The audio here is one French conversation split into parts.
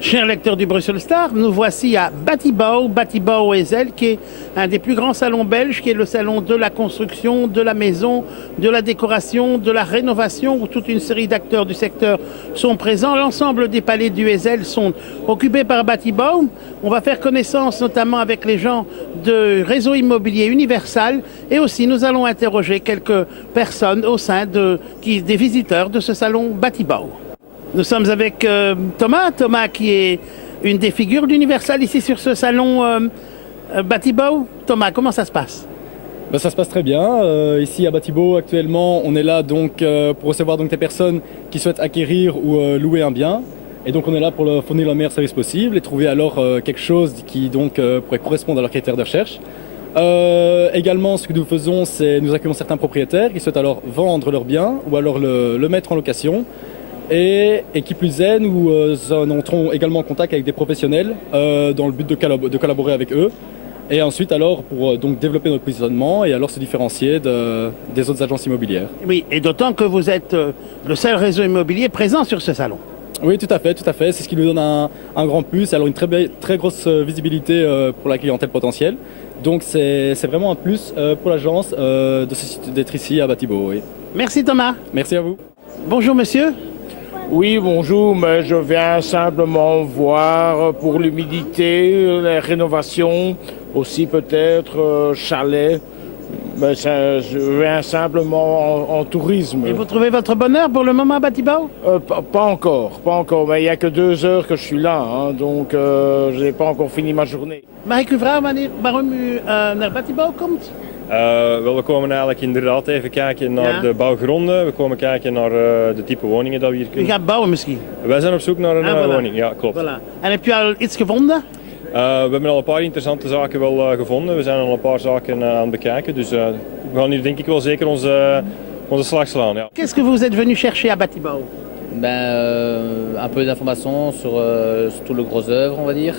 Chers lecteurs du Brussels Star, nous voici à Bâtibouw Ezel, qui est un des plus grands salons belges, qui est le salon de la construction, de la maison, de la décoration, de la rénovation, où toute une série d'acteurs du secteur sont présents. L'ensemble des palais du Ezel sont occupés par Bâtibouw. On va faire connaissance notamment avec les gens de Réseau Immobilier Universal, et aussi nous allons interroger quelques personnes au sein des visiteurs de ce salon Bâtibouw. Nous sommes avec Thomas qui est une des figures d'Universal ici sur ce salon Bâtibouw. Thomas, comment ça se passe? Ça se passe très bien. Ici à Bâtibouw, actuellement, on est là donc pour recevoir donc des personnes qui souhaitent acquérir ou louer un bien. Et donc on est là pour leur fournir le meilleur service possible et trouver alors quelque chose qui donc pourrait correspondre à leurs critères de recherche. Également, ce que nous faisons, c'est nous accueillons certains propriétaires qui souhaitent alors vendre leur bien ou alors le mettre en location. Et qui plus est, nous entrons également en contact avec des professionnels dans le but de collaborer avec eux. Et ensuite, alors, pour donc développer notre positionnement et alors se différencier des autres agences immobilières. Oui, et d'autant que vous êtes le seul réseau immobilier présent sur ce salon. Oui, tout à fait. C'est ce qui nous donne un grand plus. Alors, une très grosse visibilité pour la clientèle potentielle. Donc, c'est vraiment un plus pour l'agence d'être ici à Bâtibouw. Oui. Merci Thomas. Merci à vous. Bonjour monsieur. Oui, bonjour, mais je viens simplement voir pour l'humidité, les rénovations, aussi peut-être chalet. Mais je viens simplement en tourisme. Et vous trouvez votre bonheur pour le moment à Bâtibouw? Pas encore. Mais il n'y a que 2 heures que je suis là, hein, donc je n'ai pas encore fini ma journée. Mag ik u vragen waarom u naar Bâtibouw komt? We komen eigenlijk inderdaad even kijken naar de bouwgronden. We komen kijken naar de type woningen dat we hier U kunnen. gaat bouwen misschien? Wij zijn op zoek naar een voilà. woning, ja klopt. Voilà. En heb je al iets gevonden? We hebben al een paar interessante zaken wel gevonden. We zijn al een paar zaken aan het bekijken. Dus we gaan hier denk ik wel zeker onze slag slaan. Ja. Qu'est-ce que vous êtes venu chercher à Bâtibouw? Un peu d'informations sur tout le gros œuvre, on va dire,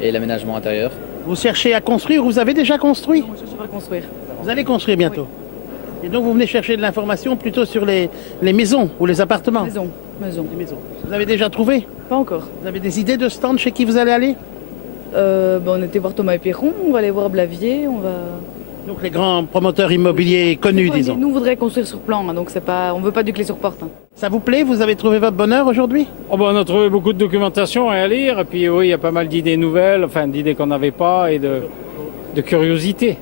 et l'aménagement intérieur. Vous cherchez à construire, vous avez déjà construit? On cherche à construire. Vous allez construire bientôt. Et donc vous venez chercher de l'information plutôt sur les maisons ou les appartements? Maison. Les maisons. Vous avez déjà trouvé? Pas encore. Vous avez des idées de stand chez qui vous allez aller? On était voir Thomas et Pierron, on va aller voir Blavier, on va... Donc les grands promoteurs immobiliers connus, disons. Nous, on voudrait construire sur plan, hein, donc c'est pas, on veut pas du clé sur porte. Hein. Ça vous plaît? Vous avez trouvé votre bonheur aujourd'hui? On a trouvé beaucoup de documentation à lire, et puis oui, il y a pas mal d'idées nouvelles, enfin d'idées qu'on n'avait pas, et de curiosité,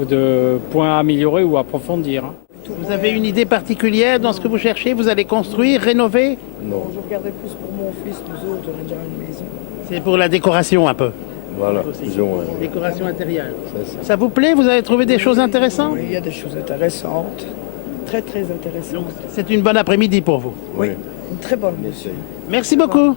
ou de points à améliorer ou à approfondir. Hein. Vous avez une idée particulière dans ce que vous cherchez? Vous allez construire, rénover? Non. Je regardais plus pour mon fils, nous autres, on a déjà une maison. C'est pour la décoration un peu? Voilà, disons. Décoration intérieure. Ça vous plaît? Vous avez trouvé des choses intéressantes? Oui, il y a des choses intéressantes. Très, très intéressantes. C'est une bonne après-midi pour vous? Oui, une très bonne, monsieur. Merci beaucoup.